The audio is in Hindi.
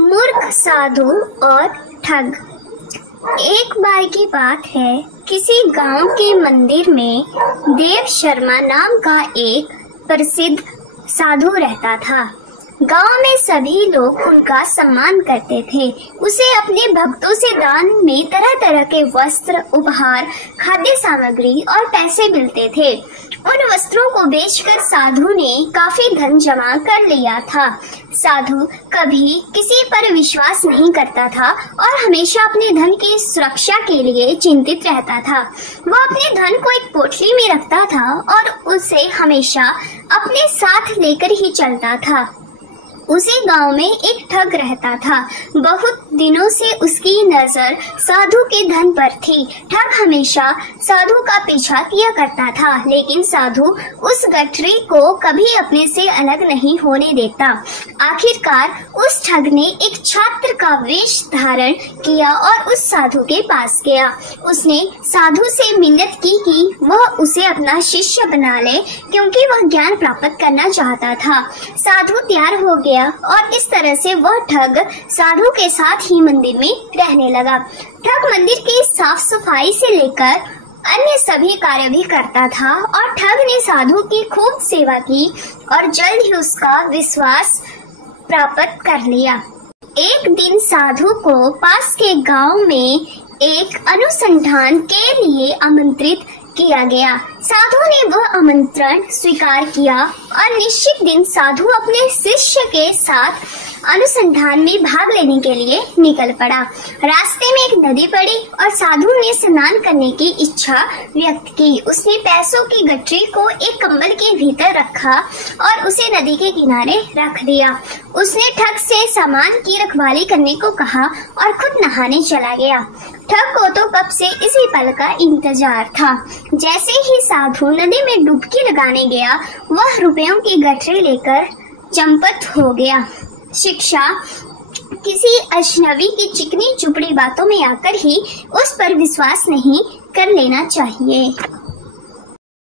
मूर्ख साधु और ठग। एक बार की बात है, किसी गांव के मंदिर में देव शर्मा नाम का एक प्रसिद्ध साधु रहता था। गांव में सभी लोग उनका सम्मान करते थे। उसे अपने भक्तों से दान में तरह तरह के वस्त्र, उपहार, खाद्य सामग्री और पैसे मिलते थे। उन वस्त्रों को बेचकर साधु ने काफी धन जमा कर लिया था। साधु कभी किसी पर विश्वास नहीं करता था और हमेशा अपने धन की सुरक्षा के लिए चिंतित रहता था। वह अपने धन को एक पोटली में रखता था और उसे हमेशा अपने साथ लेकर ही चलता था। उसी गांव में एक ठग रहता था। बहुत दिनों से उसकी नजर साधु के धन पर थी। ठग हमेशा साधु का पीछा किया करता था, लेकिन साधु उस गठरी को कभी अपने से अलग नहीं होने देता। आखिरकार उस ठग ने एक छात्र का वेश धारण किया और उस साधु के पास गया। उसने साधु से मिन्नत की कि वह उसे अपना शिष्य बना ले, क्योंकि वह ज्ञान प्राप्त करना चाहता था। साधु तैयार हो गया और इस तरह से वह ठग साधु के साथ ही मंदिर में रहने लगा। ठग मंदिर की साफ सफाई से लेकर अन्य सभी कार्य भी करता था और ठग ने साधु की खूब सेवा की और जल्द ही उसका विश्वास प्राप्त कर लिया। एक दिन साधु को पास के गांव में एक अनुसंधान के लिए आमंत्रित किया गया। साधु ने वह आमंत्रण स्वीकार किया और निश्चित दिन साधु अपने शिष्य के साथ अनुसंधान में भाग लेने के लिए निकल पड़ा। रास्ते में एक नदी पड़ी और साधु ने स्नान करने की इच्छा व्यक्त की। उसने पैसों की गठरी को एक कंबल के भीतर रखा और उसे नदी के किनारे रख दिया। उसने ठग से सामान की रखवाली करने को कहा और खुद नहाने चला गया। ठग को तो कब से इसी पल का इंतजार था। जैसे ही साधु नदी में डुबकी लगाने गया, वह रुपयों की गठरी लेकर चंपत हो गया। शिक्षा: किसी अजनबी की चिकनी चुपड़ी बातों में आकर ही उस पर विश्वास नहीं कर लेना चाहिए।